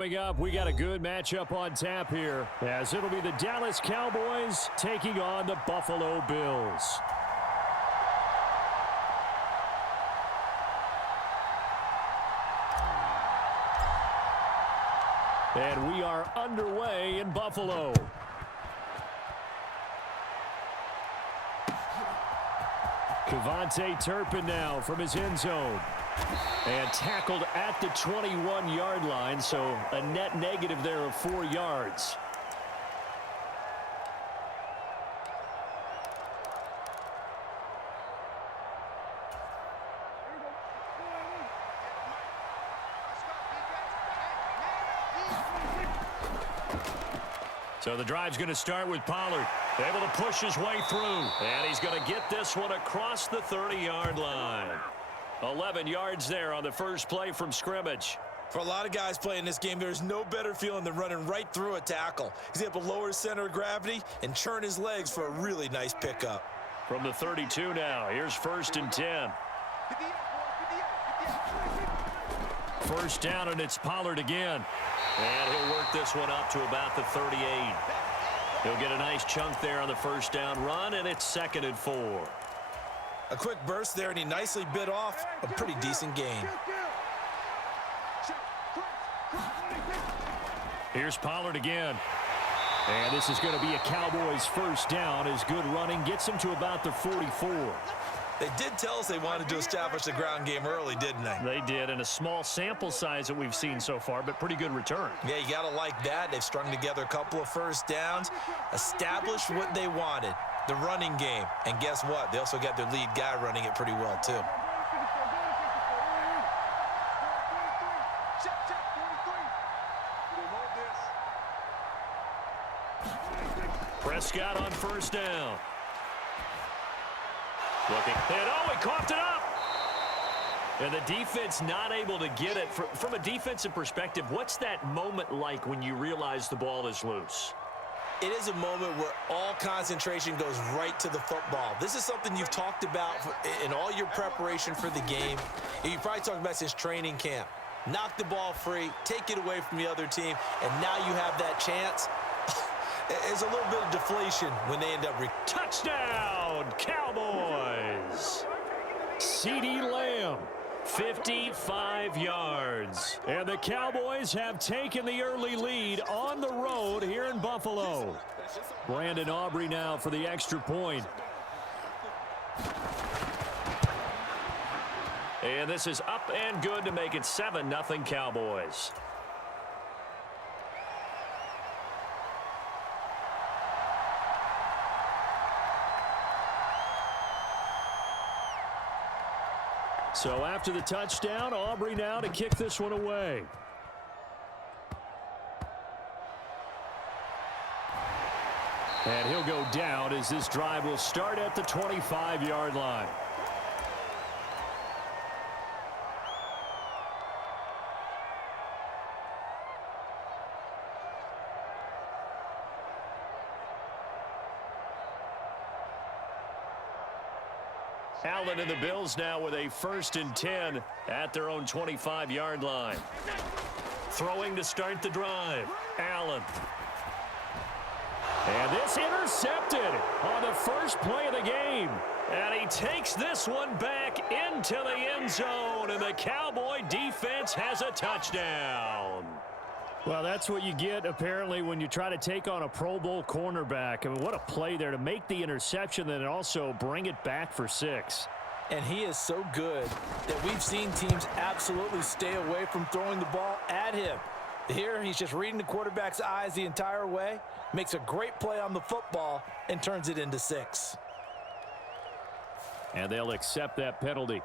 Coming up, we got a good matchup on tap here, as it'll be the Dallas Cowboys taking on the Buffalo Bills. And we are underway in Buffalo. Kevontae Turpin now from his end zone. And tackled at the 21-yard line, so a net negative there of 4 yards. So the drive's going to start with Pollard. Able to push his way through. And he's going to get this one across the 30-yard line. 11 yards there on the first play from scrimmage. For a lot of guys playing this game, there's no better feeling than running right through a tackle. He's able to lower his center of gravity and churn his legs for a really nice pickup. From the 32 now, here's 1st and 10. First down, and it's Pollard again. And he'll work this one up to about the 38. He'll get a nice chunk there on the first down run, and it's 2nd and 4. A quick burst there, and he nicely bit off a pretty decent gain. Here's Pollard again. And this is going to be a Cowboys first down as good running gets him to about the 44. They did tell us they wanted to establish the ground game early, didn't they? They did, and a small sample size that we've seen so far, but pretty good return. Yeah, you got to like that. They've strung together a couple of first downs, established what they wanted, the running game. And guess what? They also got their lead guy running it pretty well, too. Prescott on first down. Looking, and he coughed it up. And the defense not able to get it. From a defensive perspective, what's that moment like when you realize the ball is loose? It is a moment where all concentration goes right to the football. This is something you've talked about in all your preparation for the game. You probably talked about since training camp. Knock the ball free, take it away from the other team, and now you have that chance. There's a little bit of deflation when they end up. Touchdown, Cowboys! CeeDee Lamb, 55 yards. And the Cowboys have taken the early lead on the road here in Buffalo. Brandon Aubrey now for the extra point. And this is up and good to make it 7-0 Cowboys. So after the touchdown, Aubrey now to kick this one away. And he'll go down as this drive will start at the 25-yard line. Allen and the Bills now with a 1st and 10 at their own 25-yard line. Throwing to start the drive. Allen. And this intercepted on the first play of the game. And he takes this one back into the end zone. And the Cowboy defense has a touchdown. Well, that's what you get, apparently, when you try to take on a Pro Bowl cornerback. I mean, what a play there to make the interception and also bring it back for 6. And he is so good that we've seen teams absolutely stay away from throwing the ball at him. Here, he's just reading the quarterback's eyes the entire way, makes a great play on the football, and turns it into 6. And they'll accept that penalty.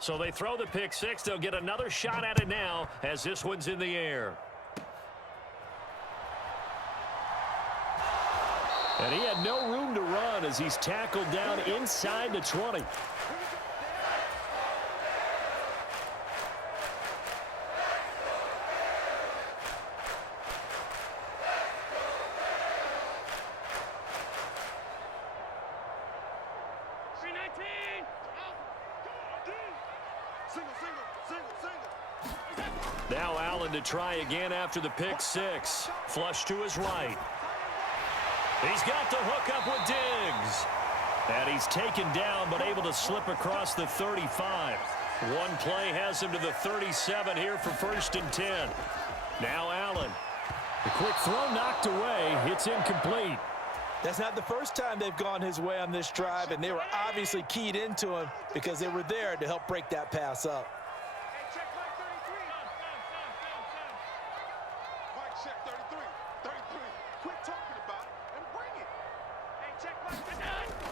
So they throw the pick 6. They'll get another shot at it now as this one's in the air. And he had no room to run as he's tackled down inside the 20. Now Allen to try again after the pick six. Flush to his right. He's got the hook up with Diggs. And he's taken down but able to slip across the 35. One play has him to the 37 here for 1st and 10. Now Allen. The quick throw knocked away. It's incomplete. That's not the first time they've gone his way on this drive, and they were obviously keyed into him because they were there to help break that pass up.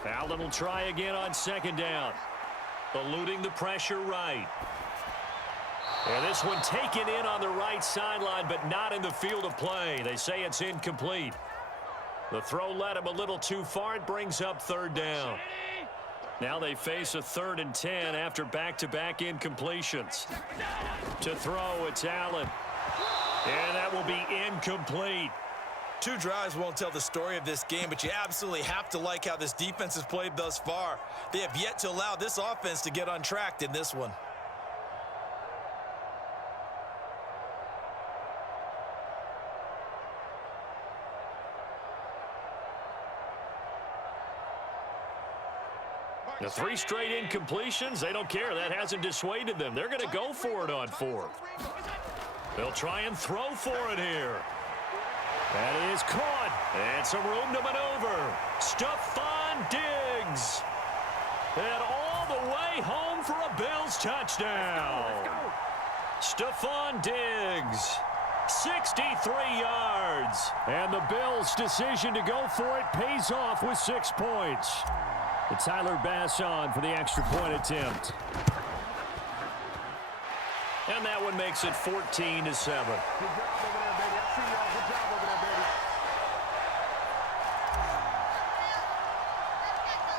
Allen will try again on 2nd down. Eluding the pressure right. And this one taken in on the right sideline, but not in the field of play. They say it's incomplete. The throw led him a little too far. It brings up 3rd down. Now they face a 3rd and 10 after back-to-back incompletions. To throw, it's Allen. And that will be incomplete. 2 drives won't tell the story of this game, but you absolutely have to like how this defense has played thus far. They have yet to allow this offense to get untracked in this one. The 3 straight incompletions, they don't care. That hasn't dissuaded them. They're going to go for it on 4th. They'll try and throw for it here. And it is caught. And some room to maneuver. Stephon Diggs. And all the way home for a Bills touchdown. Stephon Diggs. 63 yards. And the Bills' decision to go for it pays off with 6 points. It's Tyler Bass on for the extra point attempt. And that one makes it 14-7.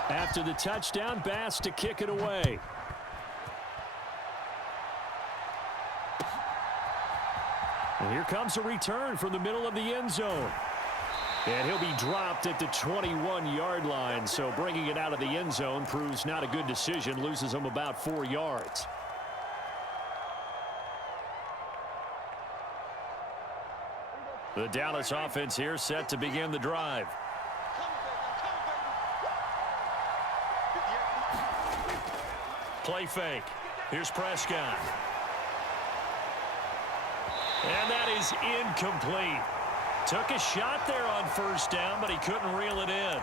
After the touchdown, Bass to kick it away. And here comes a return from the middle of the end zone. And he'll be dropped at the 21-yard line, so bringing it out of the end zone proves not a good decision, loses him about 4 yards. The Dallas offense here set to begin the drive. Play fake. Here's Prescott. And that is incomplete. Took a shot there on 1st down, but he couldn't reel it in.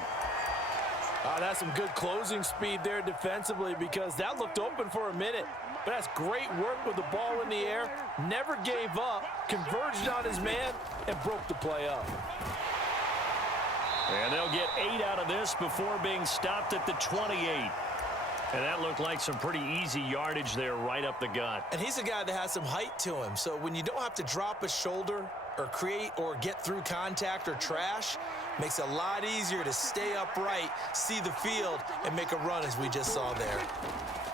That's some good closing speed there defensively because that looked open for a minute. But that's great work with the ball in the air. Never gave up, converged on his man, and broke the play up. And they'll get 8 out of this before being stopped at the 28. And that looked like some pretty easy yardage there right up the gut. And he's a guy that has some height to him. So when you don't have to drop a shoulder or create or get through contact or trash, makes it a lot easier to stay upright, see the field, and make a run as we just saw there.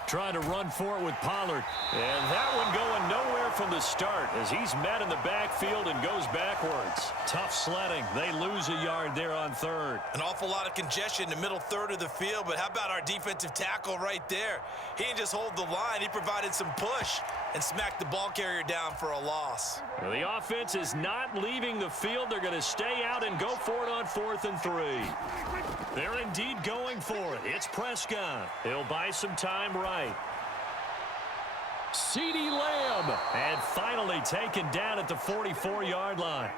Trying to run for it with Pollard. And that one going nowhere from the start as he's met in the backfield and goes backwards. Tough sledding. They lose a yard there on 3rd. An awful lot of congestion in the middle 3rd of the field, but how about our defensive tackle right there? He didn't just hold the line. He provided some push and smacked the ball carrier down for a loss. Well, the offense is not leaving the field. They're going to stay out and go for it on 4th and 3. They're indeed going for it. It's Prescott. He'll buy some time right. CeeDee Lamb. And finally taken down at the 44-yard line.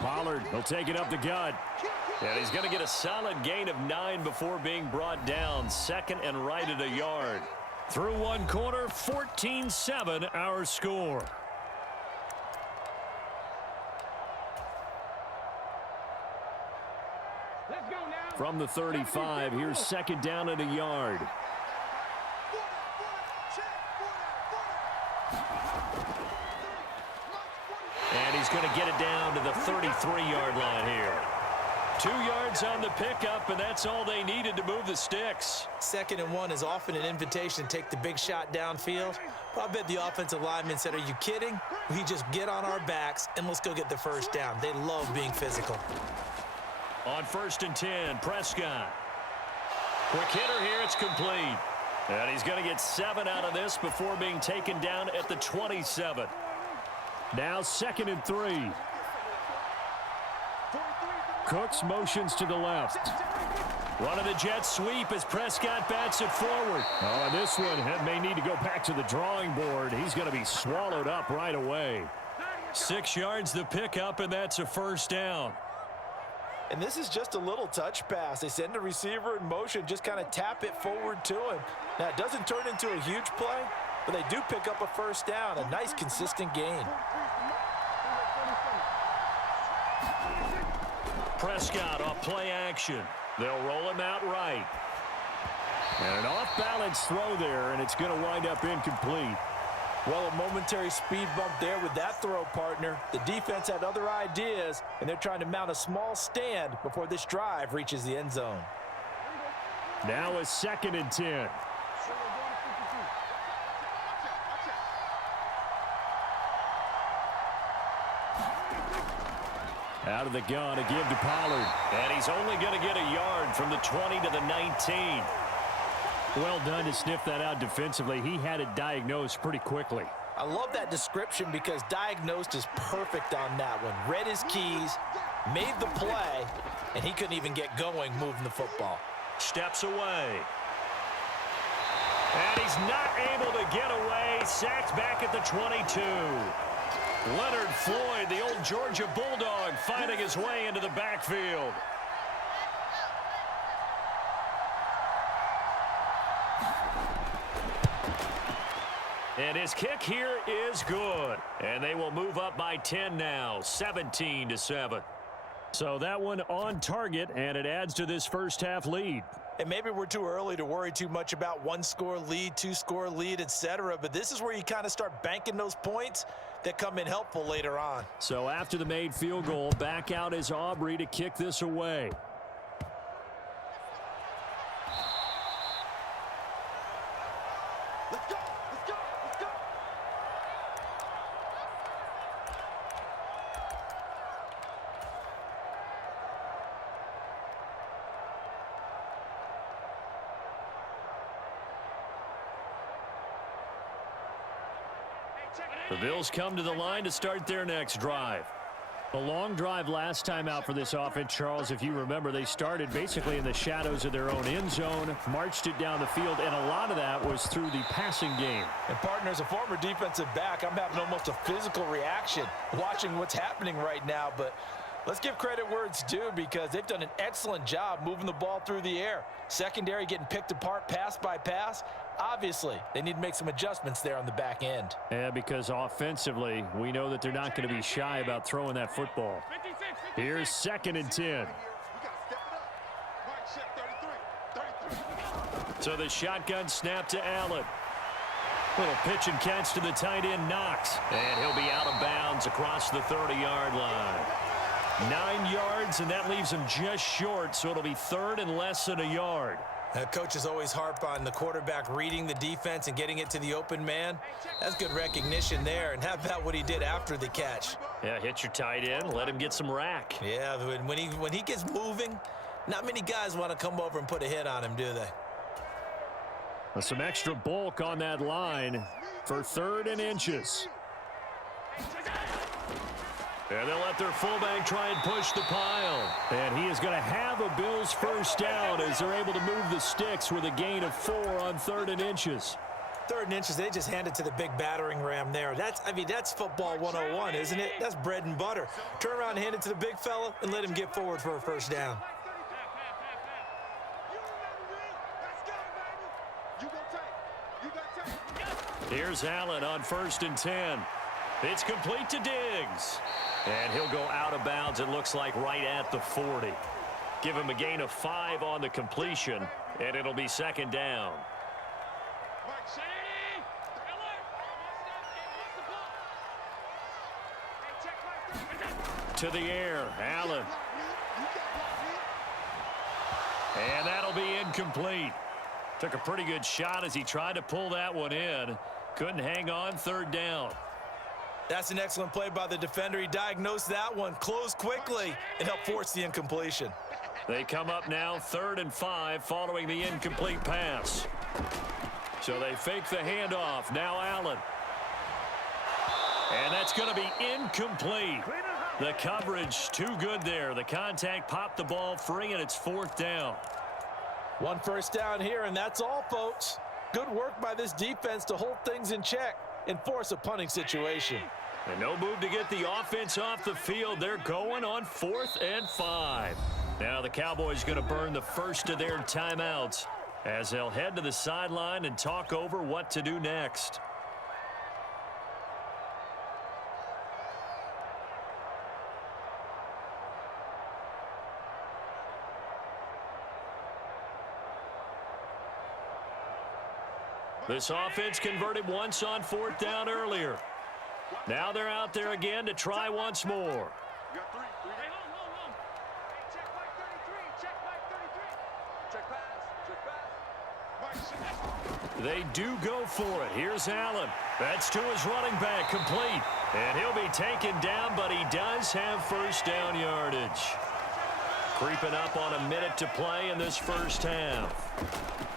Pollard will take it up the gut. And he's going to get a solid gain of 9 before being brought down. 2nd and right at a yard. Through one quarter, 14-7 our score. From the 35, here's 2nd down at a yard. And he's going to get it down to the 33-yard line here. 2 yards on the pickup, and that's all they needed to move the sticks. 2nd and 1 is often an invitation to take the big shot downfield. But I bet the offensive lineman said, are you kidding? We just get on our backs and let's go get the 1st down. They love being physical. On 1st and 10, Prescott. Quick hitter here. It's complete. And he's going to get 7 out of this before being taken down at the 27. Now 2nd and 3. Cooks motions to the left. Running the jet sweep as Prescott bats it forward. Oh, and this one may need to go back to the drawing board. He's going to be swallowed up right away. 6 yards the pickup, and that's a first down. And this is just a little touch pass. They send the receiver in motion, just kind of tap it forward to him. Now, it doesn't turn into a huge play, but they do pick up a first down, a nice, consistent gain. Prescott off play action. They'll roll him out right. And an off-balance throw there, and it's going to wind up incomplete. Well, a momentary speed bump there with that throw, partner. The defense had other ideas, and they're trying to mount a small stand before this drive reaches the end zone. Now a 2nd and 10. Out of the gun, a give to Pollard. And he's only going to get a yard from the 20 to the 19. Well done to sniff that out defensively. He had it diagnosed pretty quickly. I love that description because diagnosed is perfect on that one. Read his keys, made the play, and he couldn't even get going moving the football. Steps away. And he's not able to get away. Sacked back at the 22. Leonard Floyd, the old Georgia Bulldog, finding his way into the backfield. And his kick here is good. And they will move up by 10 now, 17-7. So that one on target, and it adds to this first half lead. And maybe we're too early to worry too much about 1-score lead, 2-score lead, etc. But this is where you kind of start banking those points that come in helpful later on. So after the made field goal, back out is Aubrey to kick this away. Let's go, let's go, let's go. The Bills come to the line to start their next drive. A long drive last time out for this offense, Charles. If you remember, they started basically in the shadows of their own end zone, marched it down the field, and a lot of that was through the passing game. And, partner, as a former defensive back, I'm having almost a physical reaction watching what's happening right now. But let's give credit where it's due because they've done an excellent job moving the ball through the air. Secondary getting picked apart pass by pass. Obviously, they need to make some adjustments there on the back end. Yeah, because offensively, we know that they're not going to be shy about throwing that football. Here's 2nd and 10. So the shotgun snap to Allen. Little pitch and catch to the tight end, Knox. And he'll be out of bounds across the 30-yard line. 9 yards, and that leaves him just short, so it'll be 3rd and less than a yard. Coaches always harp on the quarterback reading the defense and getting it to the open man. That's good recognition there. And how about what he did after the catch? Yeah, hit your tight end, let him get some rack. Yeah, when he gets moving, not many guys want to come over and put a hit on him, do they? With some extra bulk on that line for 3rd and inches. And they'll let their fullback try and push the pile. And he is going to have a Bills first down as they're able to move the sticks with a gain of 4 on 3rd and inches. 3rd and inches, they just hand it to the big battering ram there. That's football 101, isn't it? That's bread and butter. Turn around and hand it to the big fella and let him get forward for a first down. Here's Allen on 1st and 10. It's complete to Diggs. And he'll go out of bounds, it looks like, right at the 40. Give him a gain of 5 on the completion, and it'll be 2nd down. To the air, Allen. And that'll be incomplete. Took a pretty good shot as he tried to pull that one in. Couldn't hang on, 3rd down. That's an excellent play by the defender. He diagnosed that one, closed quickly, and helped force the incompletion. They come up now 3rd and 5 following the incomplete pass. So they fake the handoff. Now Allen. And that's going to be incomplete. The coverage too good there. The contact popped the ball free, and it's 4th down. 1 first down here, and that's all, folks. Good work by this defense to hold things in check and force a punting situation. And no move to get the offense off the field. They're going on 4th and 5. Now the Cowboys going to burn the first of their timeouts as they'll head to the sideline and talk over what to do next. This offense converted once on 4th down earlier. Now they're out there again to try once more. They do go for it. Here's Allen. That's to his running back, complete. And he'll be taken down, but he does have first down yardage. Creeping up on a minute to play in this first half.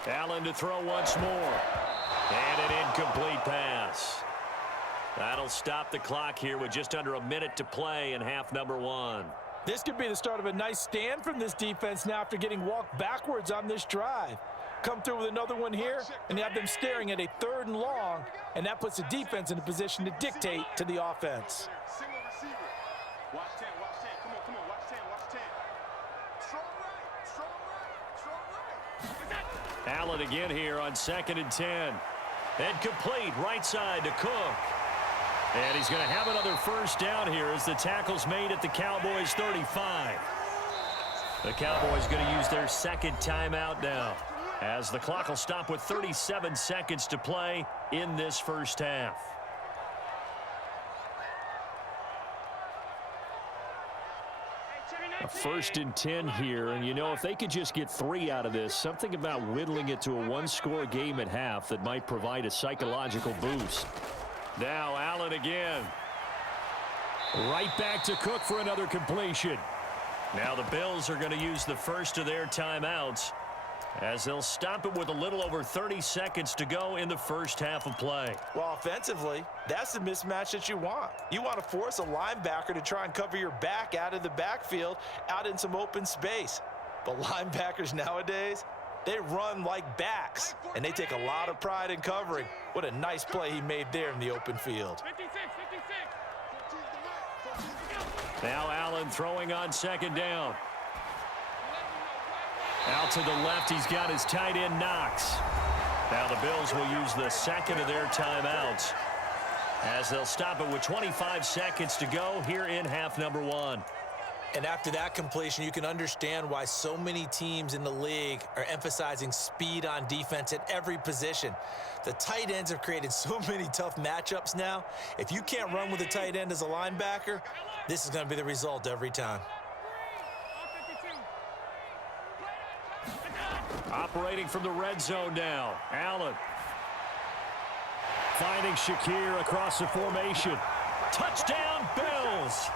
Allen to throw once more. And an incomplete pass. That'll stop the clock here with just under a minute to play in half number 1. This could be the start of a nice stand from this defense now after getting walked backwards on this drive. Come through with another one here, and you have them staring at a 3rd and long, and that puts the defense in a position to dictate to the offense. Watch 10, watch 10. Come on, watch 10, watch 10. Strong right. Allen again here on 2nd and 10. And complete right side to Cook. And he's going to have another first down here as the tackle's made at the Cowboys 35. The Cowboys going to use their 2nd timeout now as the clock will stop with 37 seconds to play in this first half. A 1st and 10 here, and you know, if they could just get 3 out of this, something about whittling it to a 1-score game at half that might provide a psychological boost. Now Allen again. Right back to Cook for another completion. Now the Bills are going to use the first of their timeouts as they'll stop it with a little over 30 seconds to go in the first half of play. Well, offensively, that's the mismatch that you want. You want to force a linebacker to try and cover your back out of the backfield, out in some open space. But linebackers nowadays, they run like backs, and they take a lot of pride in covering. What a nice play he made there in the open field. 56. Now Allen throwing on 2nd down. Out to the left, he's got his tight end Knox. Now the Bills will use the 2nd of their timeouts as they'll stop it with 25 seconds to go here in half number 1. And after that completion, you can understand why so many teams in the league are emphasizing speed on defense at every position. The tight ends have created so many tough matchups now. If you can't run with a tight end as a linebacker, this is going to be the result every time. Operating from the red zone now. Allen. Finding Shakir across the formation. Touchdown, Bills!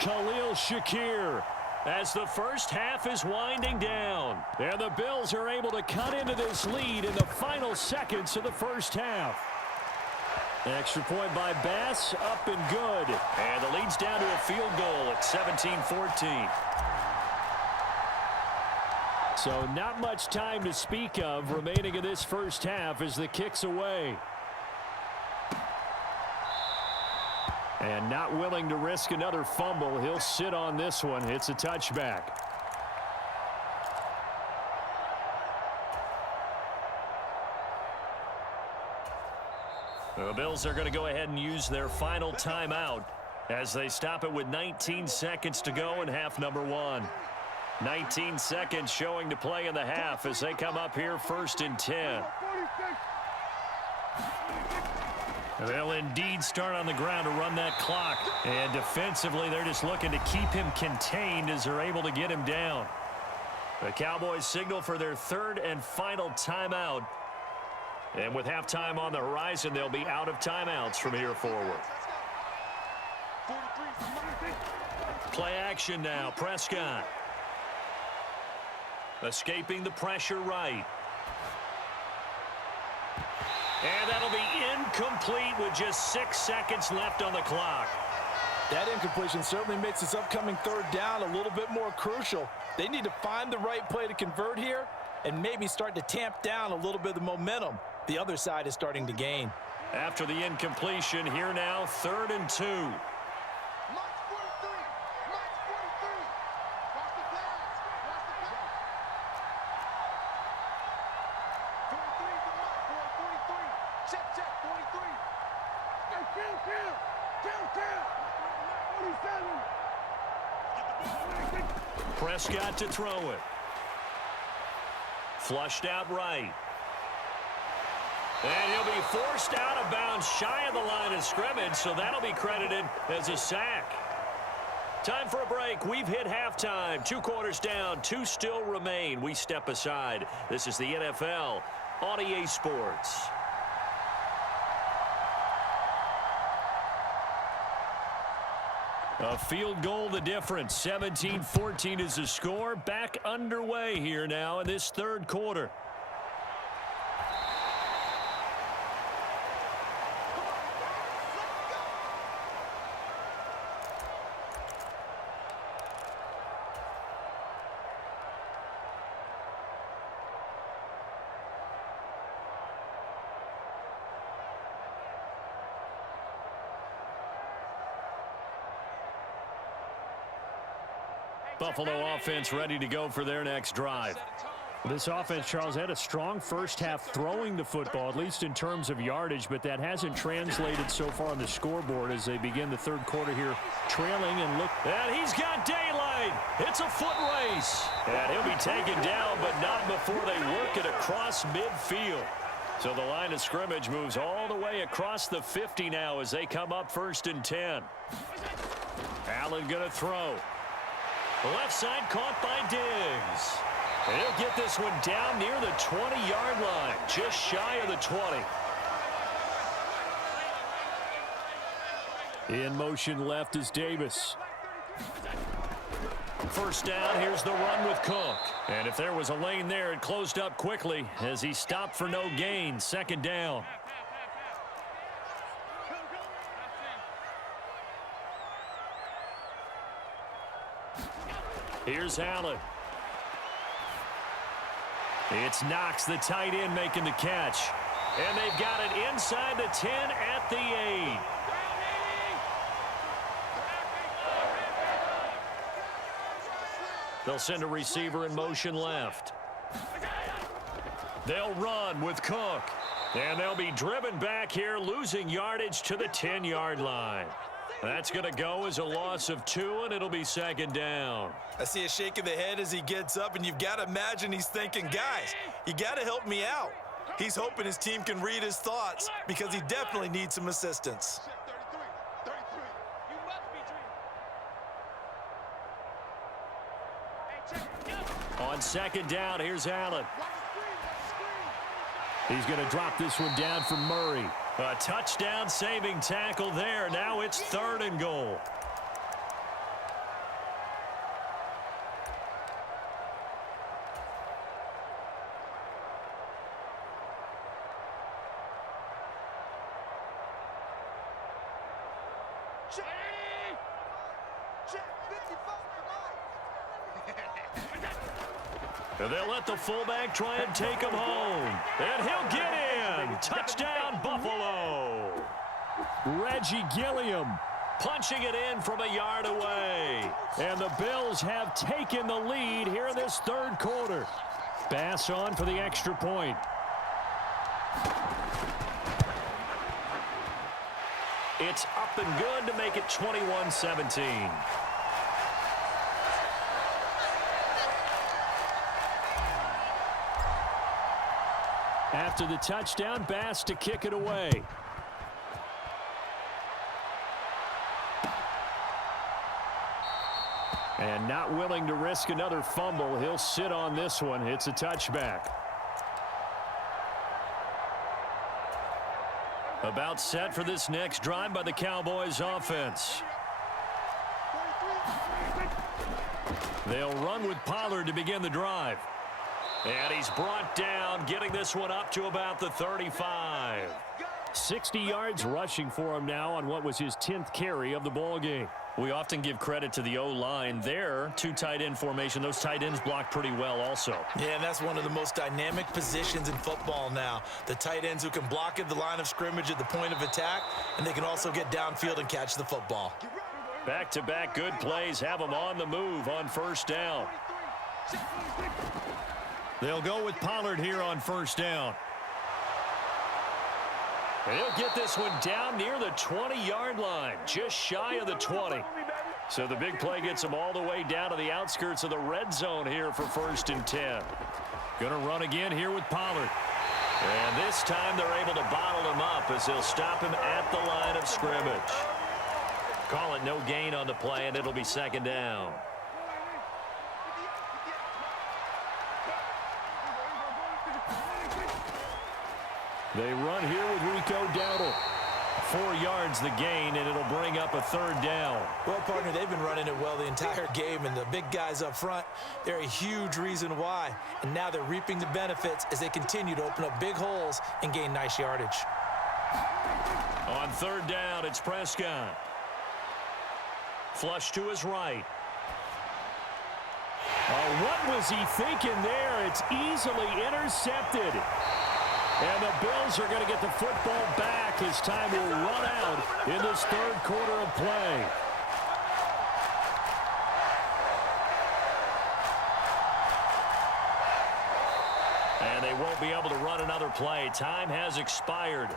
Khalil Shakir as the first half is winding down. And the Bills are able to cut into this lead in the final seconds of the first half. Extra point by Bass, up and good. And the lead's down to a field goal at 17-14. So not much time to speak of remaining in this first half as the kick's away. And not willing to risk another fumble, he'll sit on this one. It's a touchback. The Bills are going to go ahead and use their final timeout as they stop it with 19 seconds to go in half number 1. 19 seconds showing to play in the half as they come up here 1st and 10. They'll indeed start on the ground to run that clock. And defensively, they're just looking to keep him contained as they're able to get him down. The Cowboys signal for their 3rd and final timeout. And with halftime on the horizon, they'll be out of timeouts from here forward. Play action now. Prescott. Escaping the pressure right. And that'll be incomplete with just 6 seconds left on the clock. That incompletion certainly makes this upcoming third down a little bit more crucial. They need to find the right play to convert here and maybe start to tamp down a little bit of the momentum the other side is starting to gain. After the incompletion, here now, 3rd and 2. March 43. March 43. Watch the flags. Watch the flags. 43 is the mark, boy. 43. Check, check. 43. Hey, kill. Kill. 47. Prescott to throw it. Flushed out right. And he'll be forced out of bounds shy of the line of scrimmage, so that'll be credited as a sack. Time for a break. We've hit halftime. 2 quarters down, 2 still remain. We step aside. This is the NFL on EA Sports. A field goal the difference. 17-14 is the score. Back underway here now in this 3rd quarter. Buffalo offense ready to go for their next drive. This offense, Charles, had a strong first half throwing the football, at least in terms of yardage, but that hasn't translated so far on the scoreboard as they begin the 3rd quarter here, trailing and look. And he's got daylight. It's a foot race. And he'll be taken down, but not before they work it across midfield. So the line of scrimmage moves all the way across the 50 now as they come up 1st and 10. Allen going to throw. Left side caught by Diggs. And he'll get this one down near the 20-yard line, just shy of the 20. In motion left is Davis. First down, here's the run with Cook. And if there was a lane there, it closed up quickly as he stopped for no gain. 2nd down. Here's Allen. It's Knox, the tight end, making the catch. And they've got it inside the 10 at the 8. They'll send a receiver in motion left. They'll run with Cook. And they'll be driven back here, losing yardage to the 10-yard line. That's going to go as a loss of 2, and it'll be 2nd down. I see a shake of the head as he gets up, and you've got to imagine he's thinking, guys, you got to help me out. He's hoping his team can read his thoughts because he definitely needs some assistance. 33. You must be dreaming. On 2nd down, here's Allen. He's going to drop this one down for Murray. A touchdown saving tackle there. Now it's 3rd and goal. Check. 55. And they'll let the fullback try and take him home. And he'll get in. Touchdown, Buffalo. Reggie Gilliam Punching it in from a yard away. And the Bills have taken the lead here in this 3rd quarter. Bass on for the extra point. It's up and good to make it 21-17. After the touchdown, Bass to kick it away. And not willing to risk another fumble, he'll sit on this one. It's a touchback. About set for this next drive by the Cowboys offense. They'll run with Pollard to begin the drive. And he's brought down, getting this one up to about the 35. 60 yards rushing for him now on what was his 10th carry of the ball game. We often give credit to the O-line there. Two tight end formation. Those tight ends block pretty well also. Yeah, and that's one of the most dynamic positions in football now. The tight ends who can block at the line of scrimmage at the point of attack, and they can also get downfield and catch the football. Back-to-back good plays have them on the move on first down. They'll go with Pollard here on first down. And he'll get this one down near the 20-yard line, just shy of the 20. So the big play gets him all the way down to the outskirts of the red zone here for 1st and 10. Going to run again here with Pollard. And this time they're able to bottle him up as they'll stop him at the line of scrimmage. Call it no gain on the play, and it'll be 2nd down. They run here with Rico Dowdle. 4 yards the gain, and it'll bring up a 3rd down. Well, partner, they've been running it well the entire game, and the big guys up front, they're a huge reason why. And now they're reaping the benefits as they continue to open up big holes and gain nice yardage. On 3rd down, it's Prescott. Flush to his right. What was he thinking there? It's easily intercepted. And the Bills are going to get the football back as time will run out in this 3rd quarter of play. And they won't be able to run another play. Time has expired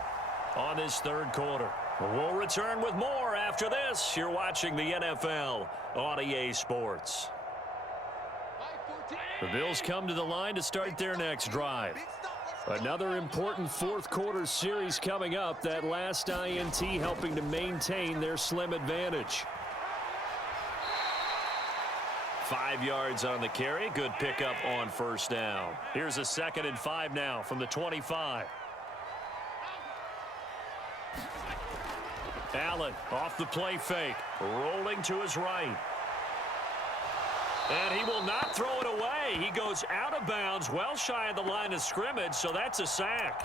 on this 3rd quarter. We'll return with more after this. You're watching the NFL on EA Sports. The Bills come to the line to start their next drive. Another important 4th quarter series coming up. That last INT helping to maintain their slim advantage. 5 yards on the carry. Good pickup on first down. Here's a 2nd and 5 now from the 25. Allen off the play fake. Rolling to his right. And he will not throw it away. He goes out of bounds, well shy of the line of scrimmage, so that's a sack.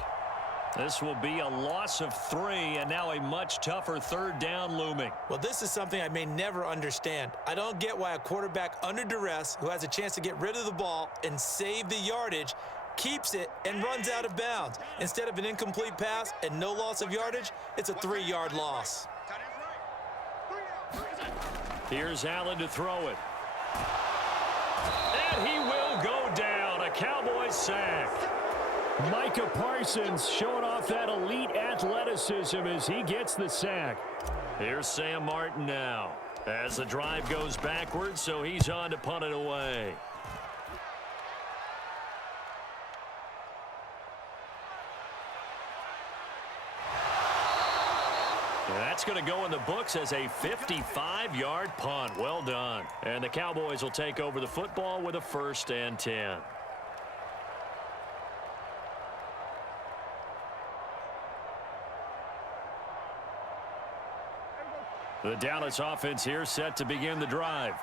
This will be a loss of 3, and now a much tougher 3rd down looming. Well, this is something I may never understand. I don't get why a quarterback under duress who has a chance to get rid of the ball and save the yardage keeps it and runs out of bounds. Instead of an incomplete pass and no loss of yardage, it's a 3-yard loss. Here's Allen to throw it. And he will go down. A Cowboys sack. Micah Parsons showing off that elite athleticism as he gets the sack. Here's Sam Martin now as the drive goes backwards, so he's on to punt it away. That's going to go in the books as a 55-yard punt. Well done. And the Cowboys will take over the football with a 1st and 10. The Dallas offense here set to begin the drive.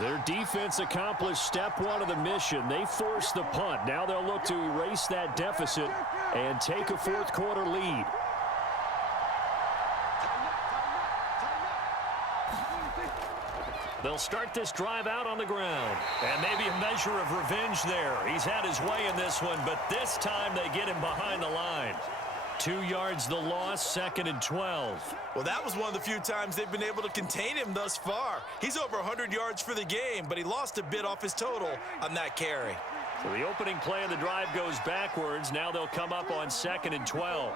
Their defense accomplished step 1 of the mission. They forced the punt. Now they'll look to erase that deficit and take a 4th quarter lead. They'll start this drive out on the ground. And maybe a measure of revenge there. He's had his way in this one, but this time they get him behind the line. 2 yards the loss, 2nd and 12. Well, that was one of the few times they've been able to contain him thus far. He's over 100 yards for the game, but he lost a bit off his total on that carry. So the opening play of the drive goes backwards. Now they'll come up on 2nd and 12.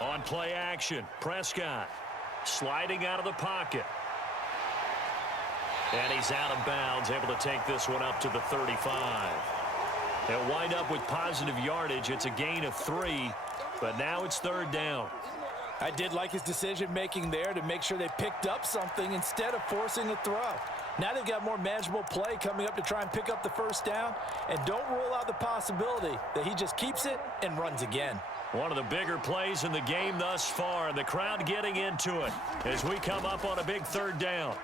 On play action, Prescott sliding out of the pocket. And he's out of bounds, able to take this one up to the 35. They'll wind up with positive yardage. It's a gain of 3, but now it's 3rd down. I did like his decision-making there to make sure they picked up something instead of forcing a throw. Now they've got more manageable play coming up to try and pick up the 1st down, and don't rule out the possibility that he just keeps it and runs again. One of the bigger plays in the game thus far, and the crowd getting into it as we come up on a big 3rd down.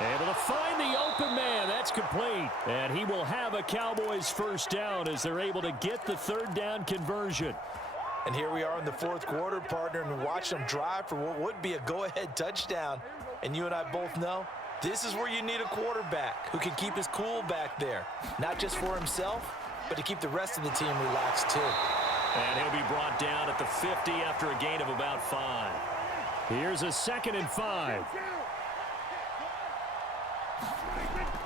Able to find the open man. That's complete. And he will have a Cowboys first down as they're able to get the third down conversion. And here we are in the fourth quarter, partner, and watch them drive for what would be a go-ahead touchdown. And you and I both know this is where you need a quarterback who can keep his cool back there, not just for himself, but to keep the rest of the team relaxed too. And he'll be brought down at the 50 after a gain of about 5. Here's a 2nd and 5.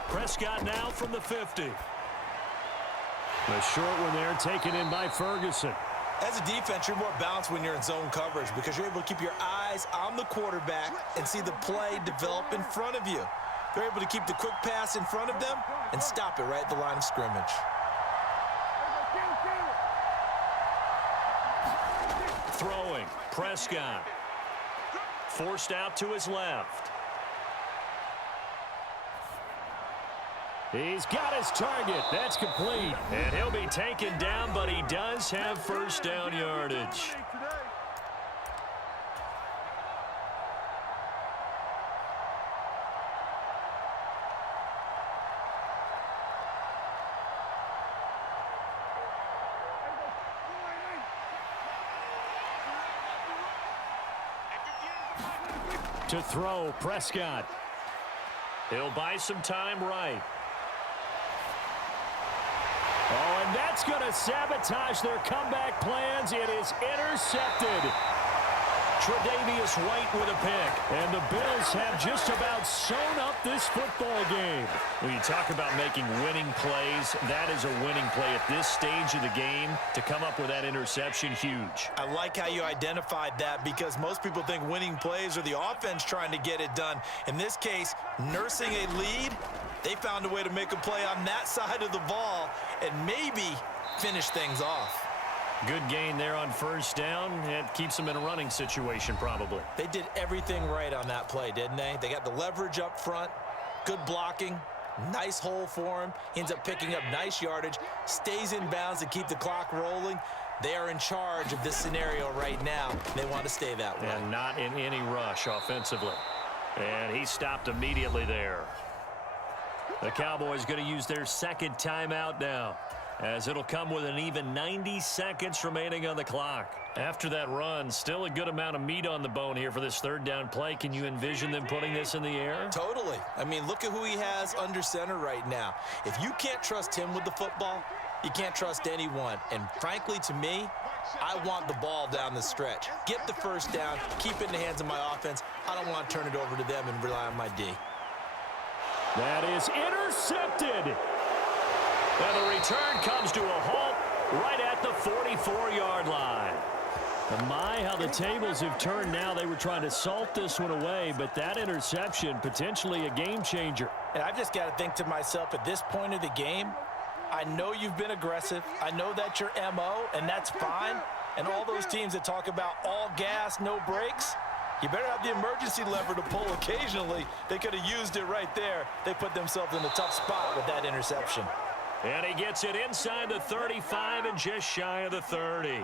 Prescott now from the 50. A short one there taken in by Ferguson. As a defense, you're more balanced when you're in zone coverage because you're able to keep your eyes on the quarterback and see the play develop in front of you. They're able to keep the quick pass in front of them and stop it right at the line of scrimmage. Throwing, Prescott. Forced out to his left. He's got his target. That's complete. And he'll be taken down, but he does have first down yardage. To throw, Prescott. He'll buy some time right. Oh, and that's going to sabotage their comeback plans. It is intercepted. Tre'Davious White with a pick. And the Bills have just about sewn up this football game. When you talk about making winning plays, that is a winning play at this stage of the game. To come up with that interception, huge. I like how you identified that because most people think winning plays are the offense trying to get it done. In this case, nursing a lead, they found a way to make a play on that side of the ball and maybe finish things off. Good gain there on first down. It keeps them in a running situation probably. They did everything right on that play, didn't they? They got the leverage up front, good blocking, nice hole for him. He ends up picking up nice yardage, stays in bounds to keep the clock rolling. They are in charge of this scenario right now. They want to stay that way. And not in any rush offensively. And he stopped immediately there. The Cowboys going to use their second timeout now, as it'll come with an even 90 seconds remaining on the clock. After that run, still a good amount of meat on the bone here for this third down play. Can you envision them putting this in the air? Totally. I mean, look at who he has under center right now. If you can't trust him with the football, you can't trust anyone. And frankly, to me, I want the ball down the stretch. Get the first down, keep it in the hands of my offense. I don't want to turn it over to them and rely on my D. That is intercepted. And the return comes to a halt right at the 44-yard line. And my, how the tables have turned now. They were trying to salt this one away, but that interception, potentially a game changer. And I've just got to think to myself, at this point of the game, I know you've been aggressive. I know that's your MO, and that's fine. And all those teams that talk about all gas, no brakes, you better have the emergency lever to pull occasionally. They could have used it right there. They put themselves in a tough spot with that interception. And he gets it inside the 35 and just shy of the 30.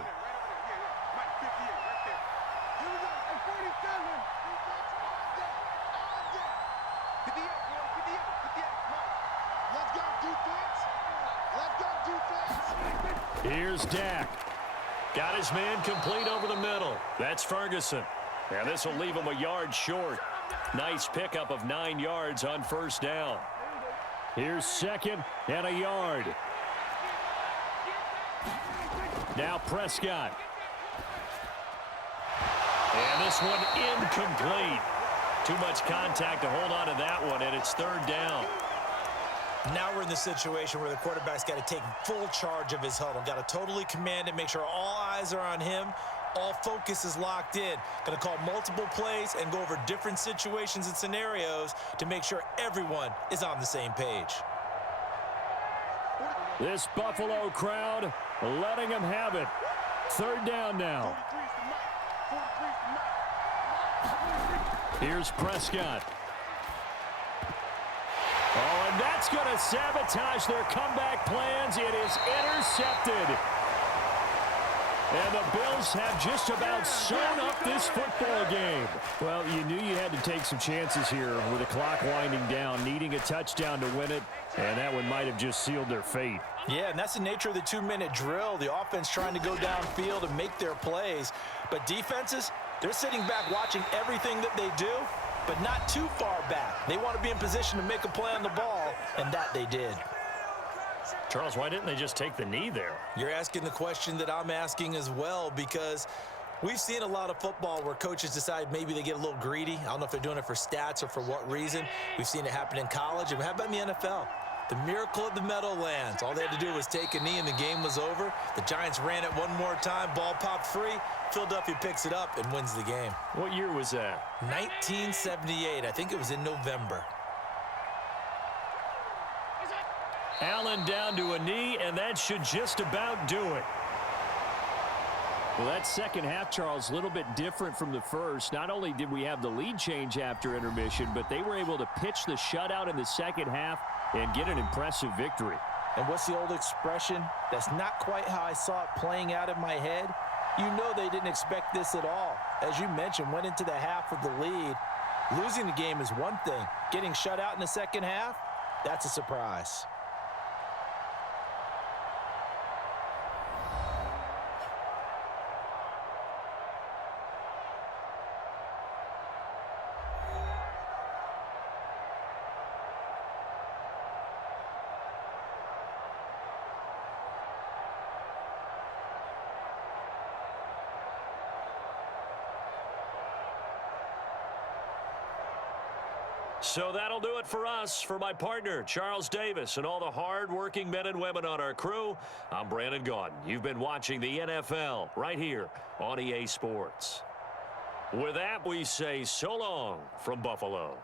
Here's Dak. Got his man complete over the middle. That's Ferguson. And this will leave him a yard short. Nice pickup of 9 yards on first down. Here's 2nd and a yard. Now Prescott. And this one incomplete. Too much contact to hold on to that one, and it's third down. Now we're in the situation where the quarterback's got to take full charge of his huddle. Got to totally command it, make sure all eyes are on him. All focus is locked in. Going to call multiple plays and go over different situations and scenarios to make sure everyone is on the same page. This Buffalo crowd letting them have it. Third down now. Here's Prescott. Oh, and that's going to sabotage their comeback plans. It is intercepted. And the Bills have just about sewn up this football game. Well, you knew you had to take some chances here with the clock winding down, needing a touchdown to win it, and that one might have just sealed their fate. Yeah, and that's the nature of the 2-minute drill. The offense trying to go downfield and make their plays. But defenses, they're sitting back watching everything that they do, but not too far back. They want to be in position to make a play on the ball, and that they did. Charles, why didn't they just take the knee there? You're asking the question that I'm asking as well, because we've seen a lot of football where coaches decide maybe they get a little greedy. I don't know if they're doing it for stats or for what reason. We've seen it happen in college. And how about in the NFL? The miracle at the Meadowlands. All they had to do was take a knee and the game was over. The Giants ran it one more time. Ball popped free. Philadelphia picks it up and wins the game. What year was that? 1978. I think it was in November. Allen down to a knee, and that should just about do it. Well, that second half, Charles, a little bit different from the first. Not only did we have the lead change after intermission, but they were able to pitch the shutout in the second half and get an impressive victory. And what's the old expression? That's not quite how I saw it playing out in my head. You know they didn't expect this at all. As you mentioned, went into the half with the lead. Losing the game is one thing. Getting shut out in the second half, that's a surprise. So that'll do it for us. For my partner, Charles Davis, and all the hard-working men and women on our crew, I'm Brandon Gaudin. You've been watching the NFL right here on EA Sports. With that, we say so long from Buffalo.